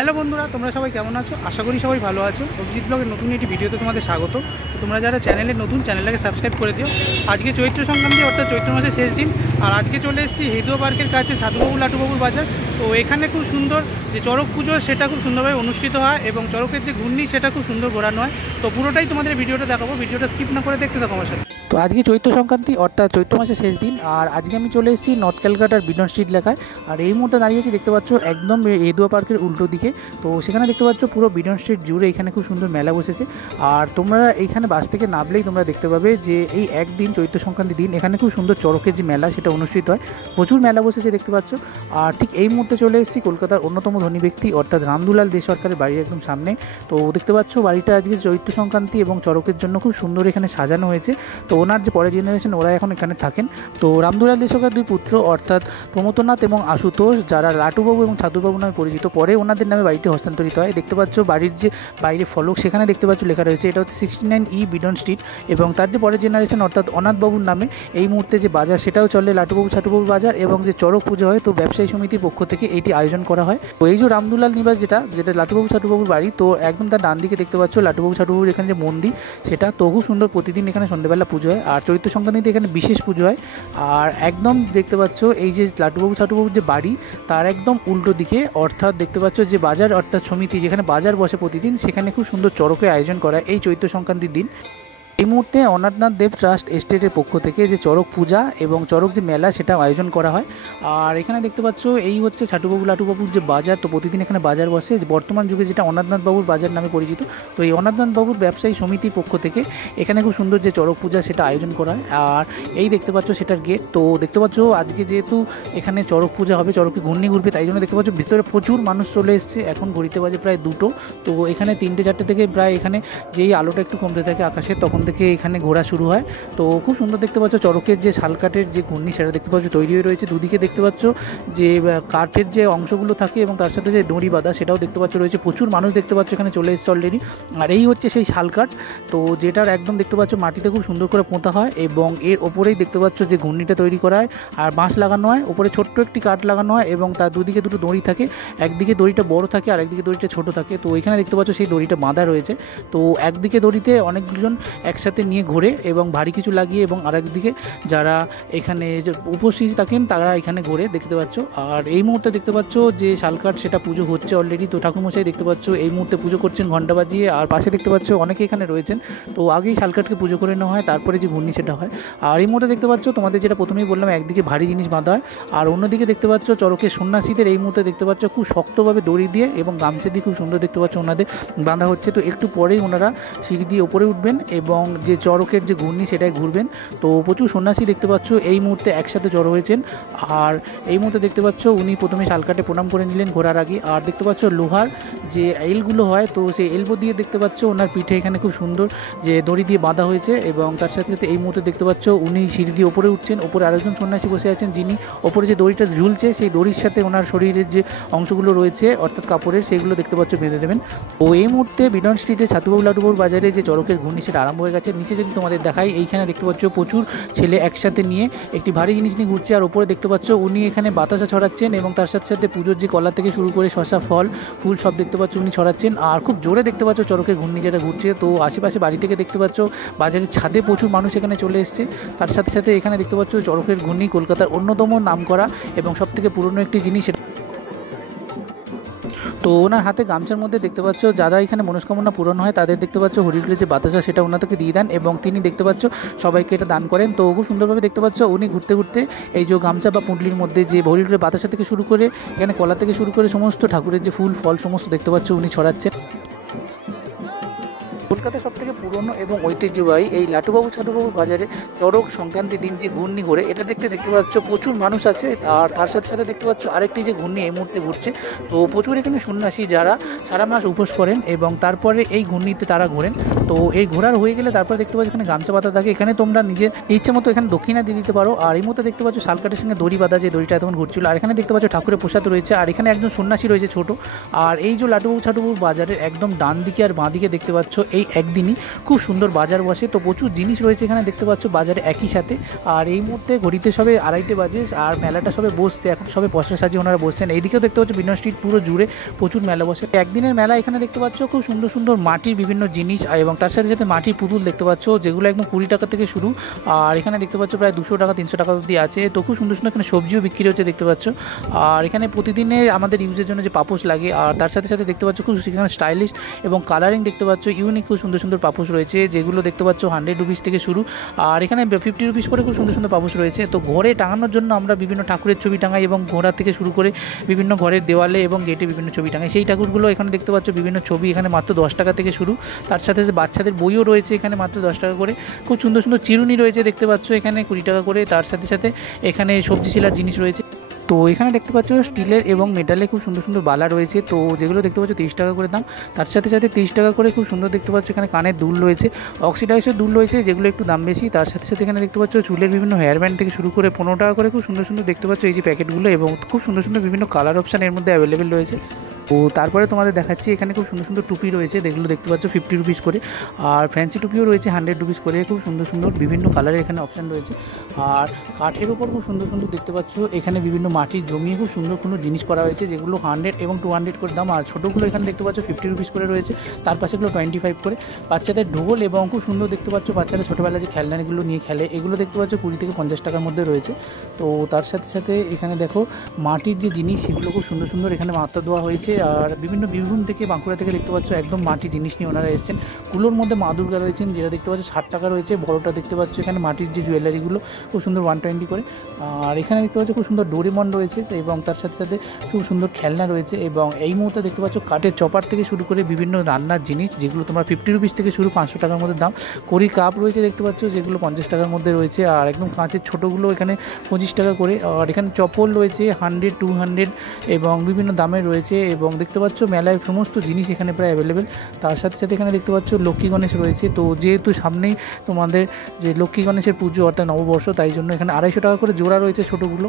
Hello বন্ধুরা, তোমরা সবাই কেমন আছো? আশা করি সবাই ভালো আছো। অভিজিৎ ব্লগের নতুন একটি ভিডিওতে তোমাদের স্বাগত। তো তোমরা যারা চ্যানেলে নতুন, চ্যানেলটাকে সাবস্ক্রাইব করে দিও। আজকে চৈত্র সংক্রান্তি অর্থাৎ চৈত্র মাসের শেষ দিন, আর আজকে চলে এসেছি হেদুয়া পার্কের কাছে সাধুবাবু লাটুবাবুর বাজার। তো এখানে খুব সুন্দর যে চড়ক পুজো সেটা খুব সুন্দরভাবে অনুষ্ঠিত হয় এবং চড়কের যে ঘূর্ণি সেটা খুব সুন্দর ঘোরানো হয়। তো পুরোটাই তোমাদের ভিডিওটা দেখাবো, ভিডিওটা স্কিপ না করে দেখতে থাকো আমার সাথে। তো আজকে চৈত্র সংক্রান্তি অর্থাৎ চৈত্র মাসের শেষ দিন, আর আজকে আমি চলে এসেছি নর্থ ক্যালকাটার বিডন স্ট্রিট লেখায়। আর এই মুহূর্তে দাঁড়িয়েছি, দেখতে পাচ্ছ একদম হেদুয়া পার্কের উল্টো দিকে। তো সেখানে দেখতে পাচ্ছ পুরো বিডন স্ট্রিট জুড়ে এখানে খুব সুন্দর মেলা বসেছে। আর তোমরা এইখানে বাস থেকে নামলেই তোমরা দেখতে পাবে যে এই একদিন চৈত্র সংক্রান্তি দিন এখানে খুব সুন্দর চড়কের যে মেলা সেটা অনুষ্ঠিত হয়। প্রচুর মেলা বসেছে দেখতে পাচ্ছ। আর ঠিক এই মুহূর্তে চলে এসেছি কলকাতার অন্যতম ধনী ব্যক্তি অর্থাৎ রামদুলাল দে সরকারের বাড়ির একদম সামনে। তো দেখতে পাচ্ছ বাড়িটা আজকে চৈত্র সংক্রান্তি এবং চড়কের জন্য খুব সুন্দর এখানে সাজানো হয়েছে। তো ওনার যে পরের জেনারেশন ওরা এখন এখানে থাকেন। তো রামদুলাল দে সরকার দুই পুত্র অর্থাৎ প্রমথনাথ এবং আশুতোষ, যারা লাটুবাবু এবং সাধুবাবু নামে পরিচিত, পরে ওনাদের নামে বাড়িটি হস্তান্তরিত হয়। দেখতে পাচ্ছ বাড়ির যে বাইরে ফলক সেখানে দেখতে পাচ্ছ লেখা রয়েছে এটা হচ্ছে 69E বিডন স্ট্রিট। এবং তার যে পরের জেনারেশন অর্থাৎ অনাথবাবুর নামে এই মুহূর্তে যে বাজার সেটাও চলে লাটুবাবু ছাটুবাবুর বাজার, এবং যে চড়ক পুজো হয় তো ব্যবসায়ী সমিতির পক্ষ থেকে এটি আয়োজন করা হয়। তো এই যে রামদুলাল নিবাস যেটা লাটুবাবু ছাটুবাবুর বাড়ি, তো একদম তার ডান দিকে দেখতে পাচ্ছ লাটুবাবু ছাটুবাবুর এখানে যে মন্দির সেটা তো খুব সুন্দর, প্রতিদিন এখানে সন্ধ্যেবেলা পুজো হয়। আর চৈত্র সংক্রান্তিতে এখানে বিশেষ পুজো হয়। আর একদম দেখতে পাচ্ছ এই যে লাটুবাবু ছাটুবাবুর যে বাড়ি তার একদম উল্টো দিকে অর্থাৎ দেখতে পাচ্ছ যে বাজার অর্থাৎ সমিতি যেখানে বাজার বসে প্রতিদিন, সেখানে খুব সুন্দর চড়কের আয়োজন করা এই চৈত্র সংক্রান্তির দিন। এই মুহূর্তে অনাথনাথ দেব ট্রাস্ট এস্টেটের পক্ষ থেকে যে চড়ক পূজা এবং চড়ক যে মেলা সেটা আয়োজন করা হয়। আর এখানে দেখতে পাচ্ছ এই হচ্ছে ছাটুবাবু লাটুবাবুর যে বাজার, তো প্রতিদিন এখানে বাজার বসে। বর্তমান যুগে যেটা অনাথনাথ বাবুর বাজার নামে পরিচিত, তো এই অনাথনাথ বাবুর ব্যবসায়ী সমিতির পক্ষ থেকে এখানে খুব সুন্দর যে চড়ক পূজা সেটা আয়োজন করা হয়। আর এই দেখতে পাচ্ছ সেটার গেট। তো দেখতে পাচ্ছ আজকে যেহেতু এখানে চড়ক পূজা হবে, চড়কে ঘূর্ণি ঘুরবে, তাই জন্য দেখতে পাচ্ছ ভিতরে প্রচুর মানুষ চলে এসছে। এখন ঘড়িতে বাজে প্রায় 2টো। তো এখানে 3টে-4টে থেকে প্রায় এখানে যেই আলোটা একটু কমতে থাকে আকাশে তখন থেকে এখানে ঘোরা শুরু হয়। তো খুব সুন্দর দেখতে পাচ্ছ চড়কের যে শালকাঠের যে ঘূর্ণি সেটা দেখতে পাচ্ছ তৈরি হয়ে রয়েছে। দুদিকে দেখতে পাচ্ছ যে কাঠের যে অংশগুলো থাকে এবং তার সাথে যে দড়ি বাঁধা সেটাও দেখতে পাচ্ছ রয়েছে। প্রচুর মানুষ দেখতে পাচ্ছ এখানে চলে এসছে অলরেডি। আর এই হচ্ছে সেই শালকাঠ, তো যেটার একদম দেখতে পাচ্ছ মাটিতে খুব সুন্দর করে পোঁতা হয় এবং এর ওপরেই দেখতে পাচ্ছ যে ঘূর্ণিটা তৈরি করা হয়। আর বাঁশ লাগানো হয়, ওপরে ছোট্ট একটি কাঠ লাগানো হয় এবং তার দুদিকে দুটো দড়ি থাকে। একদিকে দড়িটা বড় থাকে আর একদিকে দড়িটা ছোট থাকে। তো এখানে দেখতে পাচ্ছ সেই দড়িটা বাঁধা রয়েছে। তো একদিকে দড়িতে অনেকজন একসাথে নিয়ে ঘোরে এবং ভারী কিছু লাগিয়ে, এবং আরেকদিকে যারা এখানে উপস্থিত থাকেন তারা এখানে ঘোরে দেখতে পাচ্ছ। আর এই মুহূর্তে দেখতে পাচ্ছ যে শালকাঠ সেটা পুজো হচ্ছে অলরেডি। তো ঠাকুরমশাই দেখতে পাচ্ছ এই মুহূর্তে পুজো করছেন ঘণ্টা বাজিয়ে। আর পাশে দেখতে পাচ্ছ অনেকে এখানে রয়েছেন। তো আগেই শালকাঠকে পুজো করে নেওয়া হয়, তারপরে যে ঘূর্ণি সেটা হয়। আর এই মুহূর্তে দেখতে পাচ্ছ তোমাদের যেটা প্রথমেই বললাম, একদিকে ভারী জিনিস বাঁধা হয় আর অন্যদিকে দেখতে পাচ্ছ চড়কের সন্ন্যাসীদের এই মুহূর্তে দেখতে পাচ্ছ খুব শক্তভাবে দড়ি দিয়ে এবং গামছা দিয়ে খুব সুন্দর দেখতে পাচ্ছ ওনাদের বাঁধা হচ্ছে। তো একটু পরেই ওনারা সিঁড়ি দিয়ে ওপরে উঠবেন এবং যে চড়কের যে ঘূর্ণি সেটাই ঘুরবেন। তো প্রচুর সন্ন্যাসী দেখতে পাচ্ছ এই মুহূর্তে একসাথে জড়ো হয়েছেন। আর এই মুহূর্তে দেখতে পাচ্ছ উনি প্রথমে শালকাঠে প্রণাম করে নিলেন ঘোরার আগে। আর দেখতে পাচ্ছ লোহার যে এলগুলো হয়, তো সেই এলবো দিয়ে দেখতে পাচ্ছ ওনার পিঠে এখানে খুব সুন্দর যে দড়ি দিয়ে বাঁধা হয়েছে। এবং তার সাথে সাথে এই মুহূর্তে দেখতে পাচ্ছ উনি সিঁড়ি দিয়ে ওপরে উঠছেন। ওপরে আরেকজন সন্ন্যাসী বসে আছেন, যিনি ওপরে যে দড়িটা ঝুলছে সেই দড়ির সাথে ওনার শরীরের যে অংশগুলো রয়েছে অর্থাৎ কাপড়ের, সেইগুলো দেখতে পাচ্ছ বেঁধে দেবেন। ও এই মুহূর্তে বিডন স্ট্রিটে ছাতুবাবু লাটুবাবুর বাজারে যে চড়কের ঘূর্ণি সেটা আরম্ভ হয়ে গেছে। নিচে যদি তোমাদের দেখাই, এইখানে দেখতে পাচ্ছ প্রচুর ছেলে একসাথে নিয়ে একটি ভারী জিনিস নিয়ে ঘুরছে। আর ওপরে দেখতে পাচ্ছ উনি এখানে বাতাসা ছড়াচ্ছেন এবং তার সাথে সাথে পুজোর যে কলা থেকে শুরু করে শশা, ফল, ফুল সব দেখতে পাচ্ছ উনি ছড়াচ্ছেন। আর খুব জোরে দেখতে পাচ্ছ চড়কের ঘূর্ণি যেটা ঘুরছে। তো আশেপাশে বাড়ি থেকে দেখতে পাচ্ছ বাজারের ছাদে প্রচুর মানুষ এখানে চলে এসছে। তার সাথে সাথে এখানে দেখতে পাচ্ছ চড়কের ঘূর্ণি কলকাতার অন্যতম নামকরা এবং সবথেকে পুরনো একটি জিনিস। তো ওনার হাতে গামছার মধ্যে দেখতে পাচ্ছ যারা এখানে মনস্কামনা পূরণ হয় তাদের দেখতে পাচ্ছ হরিদ্রে যে বাতাসা সেটা ওনাদেরকে দিয়ে দেন এবং তিনি দেখতে পাচ্ছ সবাইকে এটা দান করেন। তো খুব সুন্দরভাবে দেখতে পাচ্ছ উনি ঘুরতে ঘুরতে এই যে গামছা বা পুঁটলির মধ্যে যে হরিদ্রে বাতাসা থেকে শুরু করে এখানে কলা থেকে শুরু করে সমস্ত ঠাকুরের যে ফুল ফল সমস্ত দেখতে পাচ্ছ উনি ছড়াচ্ছেন। কলকাতার সবথেকে পুরনো এবং ঐতিহ্যবাহী এই লাটুবাবু ছাটুবাবুর বাজারে চড়ক সংক্রান্তি দিন যে ঘূর্ণি ঘোরে এটা দেখতে পাচ্ছ প্রচুর মানুষ আছে। আর তার সাথে সাথে দেখতে পাচ্ছ আরেকটি যে ঘূর্ণি এই মুহূর্তে ঘুরছে। তো প্রচুর এখানে সন্ন্যাসী যারা সারা মাস উপোস করেন এবং তারপরে এই ঘূর্ণিতে তারা ঘোরেন। তো এই ঘোরার হয়ে গেলে তারপরে দেখতে পাচ্ছ এখানে গামছা পাতা থাকে, এখানে তোমরা নিজের ইচ্ছে মতো এখানে দক্ষিণা দিয়ে দিতে পারো। আর এই মুহূর্তে দেখতে পাচ্ছ শালকাঠের সঙ্গে দড়ি বাঁধা, যে দড়িটা এখন ঘুরছিল। আর এখানে দেখতে পাচ্ছ ঠাকুরের প্রসাদ রয়েছে, আর এখানে একজন সন্ন্যাসী রয়েছে ছোট। আর এই যে লাটুবাবু ছাটুবাবু বাজারের একদম ডান দিকে আর বাঁ দিকে দেখতে পাচ্ছ এই একদিনই খুব সুন্দর বাজার বসে। তো প্রচুর জিনিস রয়েছে এখানে দেখতে পাচ্ছ বাজারে একই সাথে। আর এই মুহূর্তে ঘড়িতে সবে 2:30 বাজে, আর মেলাটা সবে বসছে, এখন সবে পয়সা সাজিয়ে ওনারা বসছেন। এইদিকেও দেখতে পাচ্ছ বিনয় স্ট্রিট পুরো জুড়ে প্রচুর মেলা বসে। একদিনের মেলা এখানে দেখতে পাচ্ছ খুব সুন্দর সুন্দর মাটির বিভিন্ন জিনিস, এবং তার সাথে সাথে মাটির পুতুল দেখতে পাচ্ছ, যেগুলো একদম 20 টাকা থেকে শুরু। আর এখানে দেখতে পাচ্ছ প্রায় 200 টাকা 300 টাকা অবধি আছে। তো খুব সুন্দর সুন্দর এখানে সবজিও বিক্রি হচ্ছে দেখতে পাচ্ছ। আর এখানে প্রতিদিনের আমাদের ইউজের জন্য যে পাপোশ লাগে, আর তার সাথে সাথে দেখতে পাচ্ছ খুব সেখানে স্টাইলিশ এবং কালারিং দেখতে পাচ্ছ ইউনিক খুব সুন্দর সুন্দর পাপোশ রয়েছে, যেগুলো দেখতে পাচ্ছ 100 রুপিস থেকে শুরু। আর এখানে 50 রুপিস করে খুব সুন্দর সুন্দর পাপোশ রয়েছে। তো ঘরে টাঙানোর জন্য আমরা বিভিন্ন ঠাকুরের ছবি টাঙাই, এবং ঘোড়া থেকে শুরু করে বিভিন্ন ঘরের দেওয়ালে এবং গেটে বিভিন্ন ছবি টাঙাই। সেই ঠাকুরগুলো এখানে দেখতে পাচ্ছ বিভিন্ন ছবি, এখানে মাত্র 10 টাকা থেকে শুরু। তার সাথে সাথে বাচ্চাদের বইও রয়েছে এখানে মাত্র 10 টাকা করে। খুব সুন্দর সুন্দর চিরুনি রয়েছে দেখতে পাচ্ছ এখানে 20 টাকা করে। তার সাথে সাথে এখানে সবজি শিলার জিনিস রয়েছে। তো এখানে দেখতে পাচ্ছ স্টিলের এবং মেটালে খুব সুন্দর সুন্দর বালা রয়েছে, তো যেগুলো দেখতে পাচ্ছ 30 টাকা করে দাম। তার সাথে সাথে 30 টাকা করে খুব সুন্দর দেখতে পাচ্ছ এখানে কানের দুল রয়েছে, অক্সিডাইজের দুল রয়েছে, যেগুলো একটু দাম বেশি। তার সাথে সাথে এখানে দেখতে পাচ্ছ চুলের বিভিন্ন হেয়ার ব্যান্ড থেকে শুরু করে 15 টাকা করে খুব সুন্দর সুন্দর দেখতে পাচ্ছ এই যে প্যাকেটগুলো, এবং খুব সুন্দর সুন্দর বিভিন্ন কালার অপশান এর মধ্যে অ্যাভেলেবেল রয়েছে। তো তারপরে তোমাদের দেখাচ্ছি এখানে খুব সুন্দর সুন্দর টুপি রয়েছে, যেগুলো দেখতে পাচ্ছ 50 রুপিস করে। আর ফ্যান্সি টুপিও রয়েছে 100 রুপিস করে। খুব সুন্দর সুন্দর বিভিন্ন কালারের এখানে অপশান রয়েছে। আর কাঠের উপর খুব সুন্দর সুন্দর দেখতে পাচ্ছ এখানে বিভিন্ন মাটির জমিয়ে খুব সুন্দর সুন্দর জিনিস করা হয়েছে, যেগুলো 100 এবং 200 করে দাম। আর ছোটোগুলো এখানে দেখতে পাচ্ছ 50 রুপিস করে রয়েছে, তার পাশেগুলো 25 করে। বাচ্চাদের ঢোল এবং খুব সুন্দর দেখতে পাচ্ছ বাচ্চারা ছোটোবেলায় যে খেলনাগুলো নিয়ে খেলে, এগুলো দেখতে পাচ্ছ 20 থেকে 50 টাকার মধ্যে রয়েছে। তো তার সাথে সাথে এখানে দেখো মাটির যে জিনিস, সেগুলো খুব সুন্দর সুন্দর এখানে মাত্রা দেওয়া হয়েছে। আর বিভিন্ন বীরভূম থেকে বাঁকুড়া থেকে দেখতে পাচ্ছ একদম মাটির জিনিস নিয়ে ওনারা এসেছেন। কুলোর মধ্যে মা দুর্গা রয়েছেন, যেটা দেখতে পাচ্ছ 60 টাকা রয়েছে। বড়োটা দেখতে পাচ্ছ এখানে মাটির যে জুয়েলারিগুলো খুব সুন্দর 120 করে। আর এখানে দেখতে পাচ্ছ খুব সুন্দর ডোরেমন রয়েছে, এবং তার সাথে সাথে খুব সুন্দর খেলনা রয়েছে। এবং এই মুহূর্তে দেখতে পাচ্ছ কাঠের চপার থেকে শুরু করে বিভিন্ন রান্নার জিনিস, যেগুলো তোমার 50 রুপিস থেকে শুরু 500 টাকার মধ্যে দাম। কড়ির কাপ রয়েছে দেখতে পাচ্ছ, যেগুলো 50 টাকার মধ্যে রয়েছে। আর একদম কাঁচের ছোটোগুলো এখানে 25 টাকা করে। আর এখানে চপল রয়েছে 100, 200 এবং বিভিন্ন দামের রয়েছে। এবং দেখতে পাচ্ছ মেলায় সমস্ত জিনিস এখানে প্রায় অ্যাভেলেবেল। তার সাথে সাথে এখানে দেখতে পাচ্ছ লক্ষ্মী গণেশ রয়েছে। তো যেহেতু সামনেই তোমাদের যে লক্ষ্মী গণেশের পুজো অর্থাৎ নববর্ষ, তাই জন্য এখানে 250 টাকা করে জোড়া রয়েছে ছোটোগুলো।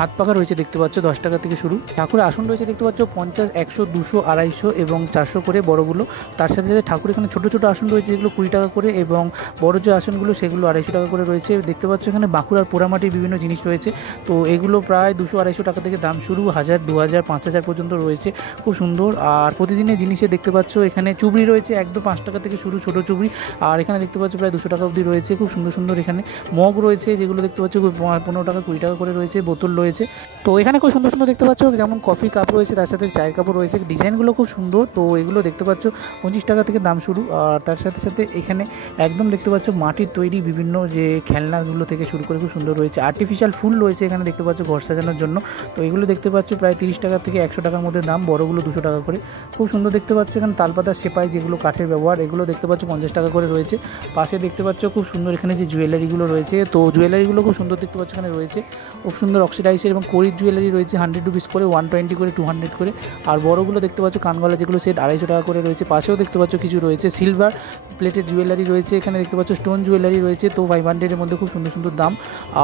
হাত পাখা রয়েছে দেখতে পাচ্ছ 10 টাকা থেকে শুরু। ঠাকুরের আসন রয়েছে দেখতে পাচ্ছ 50, 100, 200, 250 এবং 400 করে বড়গুলো। তার সাথে সাথে ঠাকুর এখানে ছোটো ছোটো আসন রয়েছে, যেগুলো 20 টাকা করে, এবং বড় যে আসনগুলো সেগুলো 250 টাকা করে রয়েছে। দেখতে পাচ্ছ এখানে বাঁকুড়ার পোড়ামাটির বিভিন্ন জিনিস রয়েছে। তো এগুলো প্রায় 200-250 টাকা থেকে দাম শুরু, 1000, 2000, 5000 পর্যন্ত রয়েছে। খুব সুন্দর। আর প্রতিদিনের জিনিসে দেখতে পাচ্ছ এখানে চুবড়ি রয়েছে একদম 5 টাকা থেকে শুরু, ছোটো চুবড়ি। আর এখানে দেখতে পাচ্ছ প্রায় 200 টাকা অবধি রয়েছে। খুব সুন্দর সুন্দর এখানে মগ রয়েছে, যেগুলো দেখতে পাচ্ছ 15 টাকা 20 টাকা করে রয়েছে। বোতল রয়েছে। তো এখানে খুব সুন্দর সুন্দর দেখতে পাচ্ছ যেমন কফি কাপ রয়েছে, তার সাথে চায়ের কাপও রয়েছে। ডিজাইনগুলো খুব সুন্দর। তো এগুলো দেখতে পাচ্ছ 25 টাকা থেকে দাম শুরু। আর তার সাথে সাথে এখানে একদম দেখতে পাচ্ছ মাটির তৈরি বিভিন্ন যে খেলনাগুলো থেকে শুরু করে খুব সুন্দর রয়েছে। আর্টিফিশিয়াল ফুল রয়েছে এখানে দেখতে পাচ্ছ ঘর সাজানোর জন্য। তো এগুলো দেখতে পাচ্ছ প্রায় 30 টাকা থেকে 100 টাকার মধ্যে দাম, বড়গুলো 200 টাকা করে। খুব সুন্দর দেখতে পাচ্ছ এখানে তালপাতার সেপাই, যেগুলো কাঠের ব্যবহার, এগুলো দেখতে পাচ্ছ 50 টাকা করে রয়েছে। পাশে দেখতে পাচ্ছ খুব সুন্দর এখানে যে জুয়েলারিগুলো রয়েছে, তো জুয়েলারিগুলো খুব সুন্দর দেখতে পাচ্ছ এখানে রয়েছে। খুব সুন্দর অক্সিডাইজের এবং কড়ির জুয়েলারি রয়েছে 100 রুপিস করে, 120 করে, 200 করে। আর বড়গুলো দেখতে পাচ্ছ কানগলা, যেগুলো সেট 250 টাকা করে রয়েছে। পাশেও দেখতে পাচ্ছ কিছু রয়েছে সিলভার প্লেটের জুয়েলারি রয়েছে। এখানে দেখতে পাচ্ছ স্টোন জুয়েলারি রয়েছে, তো 500 এর মধ্যে খুব সুন্দর সুন্দর দাম।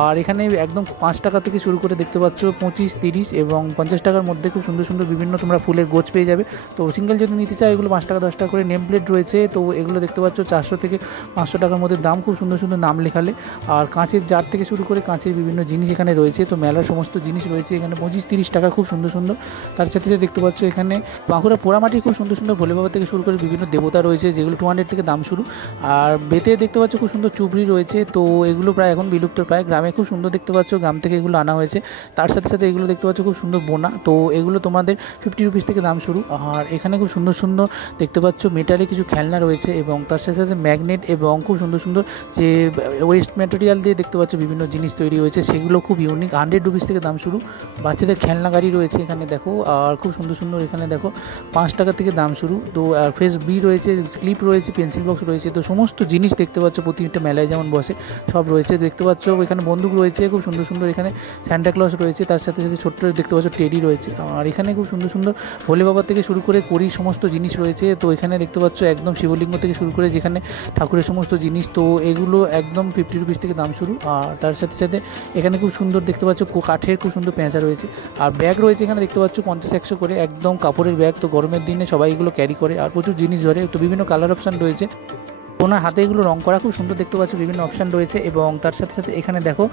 আর এখানে একদম 5 টাকা থেকে শুরু করে দেখতে পাচ্ছ 25, 30 এবং 50 টাকার মধ্যে খুব সুন্দর সুন্দর বিভিন্ন তোমরা ফুলের গোছ পেয়ে যাবে। তো সিঙ্গেল যদি নিতে চাও এগুলো 5 টাকা 10 টাকা করে। নেম প্লেট রয়েছে, তো এগুলো দেখতে পাচ্ছ 400 থেকে 500 টাকার মধ্যে দাম, খুব সুন্দর সুন্দর নাম লেখালে। আর কাঁচের জার থেকে শুরু করে কাঁচের বিভিন্ন জিনিস এখানে রয়েছে। তো মেলার সমস্ত জিনিস রয়েছে এখানে 25-30 টাকা, খুব সুন্দর সুন্দর। তার সাথে সাথে দেখতে পাচ্ছ এখানে বাঁকুড়া পোড়ামাটির খুব সুন্দর সুন্দর ভোলে বাবা থেকে শুরু করে বিভিন্ন দেবতা রয়েছে, যেগুলো 200 থেকে দাম শুরু। আর বেতে দেখতে পাচ্ছ খুব সুন্দর চুবড়ি রয়েছে। তো এগুলো প্রায় এখন বিলুপ্ত প্রায়। গ্রামে খুব সুন্দর দেখতে পাচ্ছ, গ্রাম থেকে এগুলো আনা হয়েছে। তার সাথে সাথে এগুলো দেখতে পাচ্ছ খুব সুন্দর বোনা, তো এগুলো তোমাদের 50 রুপিস থেকে দাম শুরু। আর এখানে খুব সুন্দর সুন্দর দেখতে পাচ্ছ মেটালে কিছু খেলনা রয়েছে, এবং তার সাথে সাথে ম্যাগনেট এবং খুব সুন্দর সুন্দর যে ওয়েস্ট ম্যাটেরিয়াল দিয়ে দেখতে পাচ্ছ বিভিন্ন জিনিস তৈরি হয়েছে, সেগুলো খুব ইউনিক। 100 রুপিস থেকে দাম শুরু। বাচ্চাদের খেলনা গাড়ি রয়েছে এখানে দেখো। আর খুব সুন্দর সুন্দর এখানে দেখো 5 টাকা থেকে দাম শুরু। তো ফেস বি রয়েছে, ক্লিপ রয়েছে, পেন্সিল বক্স রয়েছে। তো সমস্ত জিনিস দেখতে পাচ্ছ প্রতিটা মেলায় যেমন বসে সব রয়েছে। দেখতে পাচ্ছ এখানে বন্দুক রয়েছে খুব সুন্দর সুন্দর। এখানে স্যান্টা ক্লজ রয়েছে, তার সাথে সাথে ছোট্ট দেখতে পাচ্ছ টেডি রয়েছে। আর এখানে খুব সুন্দর সুন্দর ভোলে বাবা থেকে শুরু করে কড়ির সমস্ত জিনিস রয়েছে। তো এখানে দেখতে পাচ্ছ একদম শিবলিঙ্গ থেকে শুরু করে যেখানে ঠাকুরের সমস্ত জিনিস, তো এগুলো একদম 50 রুপিস থেকে দাম শুরু। আর তার সাথে সাথে এখানে খুব সুন্দর দেখতে পাচ্ছ কাঠের খুব সুন্দর পেঁচা রয়েছে। আর ব্যাগ রয়েছে এখানে দেখতে পাচ্ছ 50-100 করে, একদম কাপড়ের ব্যাগ। তো গরমের দিনে সবাই এগুলো ক্যারি করে আর প্রচুর জিনিস ধরে। তো বিভিন্ন কালার অপশান রয়েছে, ওনার হাতে এগুলো রং করা খুব সুন্দর দেখতে পাচ্ছ, বিভিন্ন অপশান রয়েছে। এবং তার সাথে সাথে এখানে দেখো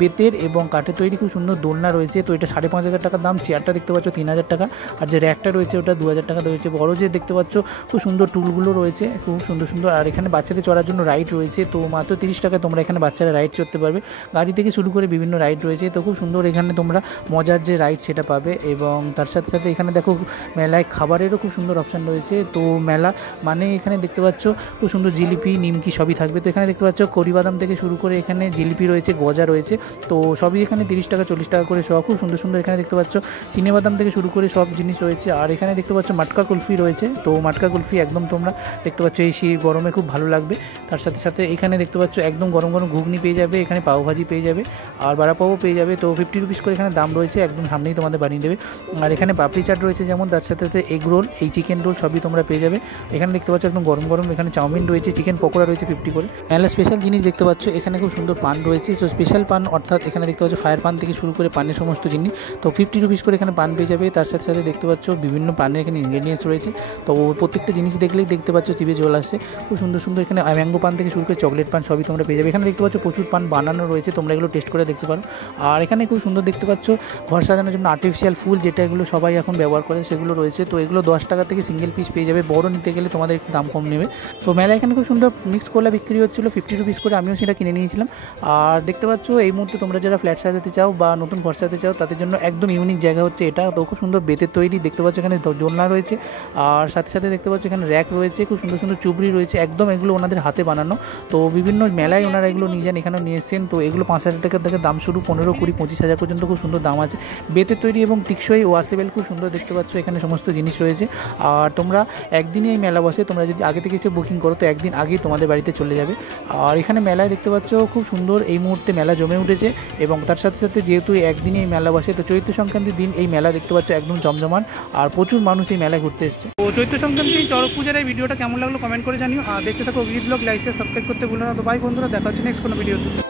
বেতের এবং কাঠের তৈরি খুব সুন্দর দোলনা রয়েছে। তো এটা 5,500 টাকার দাম। চেয়ারটা দেখতে পাচ্ছ 3,000 টাকা। আর যে র্যাকটা রয়েছে ওটা 2,000 টাকা রয়েছে। বড় যে দেখতে পাচ্ছ খুব সুন্দর টুলগুলো রয়েছে, খুব সুন্দর সুন্দর। আর এখানে বাচ্চাদের চড়ার জন্য রাইড রয়েছে। তো মাত্র 30 টাকায় তোমরা এখানে বাচ্চারা রাইড চড়তে পারবে। গাড়ি থেকে শুরু করে বিভিন্ন রাইড রয়েছে। তো খুব সুন্দর এখানে তোমরা মজার যে রাইড সেটা পাবে। এবং তার সাথে সাথে এখানে দেখো মেলায় খাবারেরও খুব সুন্দর অপশান রয়েছে। তো মেলা মানে এখানে দেখতে পাচ্ছ খুব সুন্দর জিলিপি, নিমকি সবই থাকবে। তো এখানে দেখতে পাচ্ছ কড়ি বাদাম থেকে শুরু করে এখানে জিলিপি রয়েছে, গজা রয়েছে। তো সবই এখানে 30 টাকা 40 টাকা করে সব, খুব সুন্দর সুন্দর। এখানে দেখতে পাচ্ছ চিনে বাদাম থেকে শুরু করে সব জিনিস রয়েছে। আর এখানে দেখতে পাচ্ছ মাটকা কুলফি রয়েছে। তো মাটকা কুলফি একদম তোমরা দেখতে পাচ্ছ এই গরমে খুব ভালো লাগবে। তার সাথে সাথে এখানে দেখতে পাচ্ছ একদম গরম গরম ঘুগনি পেয়ে যাবে, এখানে পাওভাজি পেয়ে যাবে আর বাড়া পাওও পেয়ে যাবে। তো 50 রুপিস করে এখানে দাম রয়েছে, একদম সামনেই তোমাদের বানিয়ে দেবে। আর এখানে পাপড়ি চাট রয়েছে যেমন, তার সাথে সাথে এগ রোল, এই চিকেন রোল সবই তোমরা পেয়ে যাবে। এখানে দেখতে পাচ্ছ একদম গরম গরম এখানে চাউমিন রয়েছে, চিকেন পকোড়া রয়েছে 50 করে। মেলা স্পেশাল জিনিস দেখতে পাচ্ছ এখানে খুব সুন্দর পান রয়েছে। তো স্পেশাল পান অর্থাৎ এখানে দেখতে পাচ্ছ ফায়ার পান থেকে শুরু করে পানের সমস্ত জিনিস। তো 50 রুপিস করে এখানে পান পেয়ে যাবে। তার সাথে সাথে দেখতে পাচ্ছ বিভিন্ন পানের এখানে ইনগ্রেডিয়েন্টস রয়েছে। তো প্রত্যেকটা জিনিস দেখলেই দেখতে পাচ্ছ জিভে জল আসছে। খুব সুন্দর সুন্দর এখানে ম্যাঙ্গো পান থেকে শুরু করে চকলেট পান সবই তোমরা পেয়ে যাবে। এখানে দেখতে পাচ্ছ প্রচুর পান বানানো রয়েছে, তোমরা এগুলো টেস্ট করে দেখতে পারো। আর এখানে খুব সুন্দর দেখতে পাচ্ছ ঘর সাজানোর জন্য আর্টিফিশিয়াল ফুল, যেটা এগুলো সবাই এখন ব্যবহার করে সেগুলো রয়েছে। তো এগুলো 10 টাকা থেকে সিঙ্গেল পিস পেয়ে যাবে, বড় নিতে গেলে তোমাদের একটু দাম কম নেবে। তো মেলা এখানে খুব সুন্দর মিক্স কোলা বিক্রি হচ্ছিল 50 রুপিস করে, আমিও সেটা কিনে নিয়েছিলাম। আর দেখতে পাচ্ছ এই মুহূর্তে তোমরা যারা ফ্ল্যাট সাজাতে চাও বা নতুন ঘর সাজাতে চাও তাদের জন্য একদম ইউনিক জায়গা হচ্ছে এটা। তো খুব সুন্দর বেতের তৈরি দেখতে পাচ্ছ, এখানে দোলনা রয়েছে। আর সাথে সাথে দেখতে পাচ্ছ এখানে র্যাক রয়েছে, খুব সুন্দর সুন্দর চুবড়ি রয়েছে, একদম এগুলো ওনাদের হাতে বানানো। তো বিভিন্ন মেলায় ওনারা এগুলো নিয়ে যান, এখানেও নিয়ে এসছেন। তো এগুলো 5,000 টাকা থেকে দাম শুরু, 15, 20, 25,000 পর্যন্ত খুব সুন্দর দাম আছে। বেতের তৈরি এবং টিকসই ওয়াশেবেল খুব সুন্দর দেখতে পাচ্ছ, এখানে সমস্ত জিনিস রয়েছে। আর তোমরা একদিনই এই মেলা বসে, তোমরা যদি আগে থেকে এসে বুকিং করো তো একদিন আগেই তোমাদের বাড়িতে চলে যাবে। আর এখানে মেলায় দেখতে পাচ্ছ খুব সুন্দর এই মুহূর্তে মেলা জমে উঠেছে। এবং তার সাথে সাথে যেহেতু একদিনই এই মেলা বসে, তো চৈত্র সংক্রান্তির দিন এই মেলা দেখতে পাচ্ছ একদম জমজমান আর প্রচুর মানুষ এই মেলায় ঘুরতে এসছে। তো চৈত্র সংক্রান্তি চড়ক পূজার এই ভিডিওটা কেমন লাগলো কমেন্ট করে জানিও। আর দেখতে থাকো Abhijit blog, like share subscribe করতে ভুলো না। তো বাই বন্ধুরা, দেখা হচ্ছে নেক্সট কোনো ভিডিওতে।